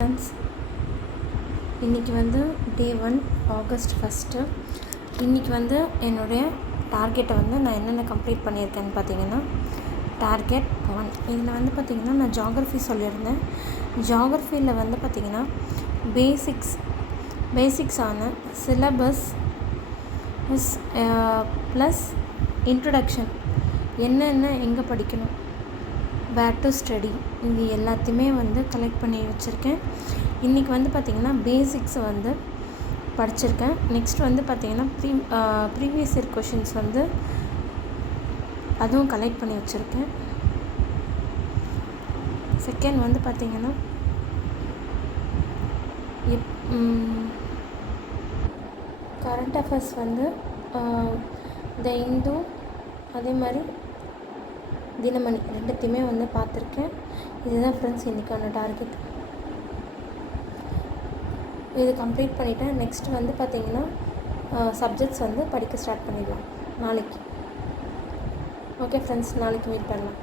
Friends, இன்றைக்கி வந்து டே 1 August 1. இன்றைக்கி வந்து என்னுடைய டார்கெட்டை வந்து நான் என்னென்ன கம்ப்ளீட் பண்ணியிருக்கேன்னு பார்த்தீங்கன்னா, டார்கெட் 1 இதில் வந்து பார்த்திங்கன்னா நான் ஜியாகிரஃபி சொல்லியிருந்தேன். ஜியாகிரஃபியில் வந்து பார்த்திங்கன்னா பேசிக்ஸான சிலபஸ் ப்ளஸ் இன்ட்ரடக்ஷன், என்னென்ன எங்கே படிக்கணும், வேர் டு ஸ்டடி, இது எல்லாத்தையுமே வந்து கலெக்ட் பண்ணி வச்சுருக்கேன். இன்றைக்கி வந்து பார்த்திங்கன்னா பேசிக்ஸ் வந்து படிச்சிருக்கேன். நெக்ஸ்ட் வந்து பார்த்திங்கன்னா ப்ரீவியஸ் இயர் கொஷின்ஸ் வந்து அதுவும் கலெக்ட் பண்ணி வச்சுருக்கேன். செகண்ட் வந்து பார்த்திங்கன்னா கரண்ட் அஃபேர்ஸ் வந்து த இந்து, அதே மாதிரி தினமணி ரெண்டுத்தையுமே வந்து பார்த்துருக்கேன். இதுதான் ஃப்ரெண்ட்ஸ் இன்றைக்கான டார்கெட். இது கம்ப்ளீட் பண்ணிவிட்டேன். நெக்ஸ்ட் வந்து பார்த்திங்கன்னா சப்ஜெக்ட்ஸ் வந்து படிக்க ஸ்டார்ட் பண்ணிடலாம் நாளைக்கு. ஓகே ஃப்ரெண்ட்ஸ், நாளைக்கு மீட் பண்ணலாம்.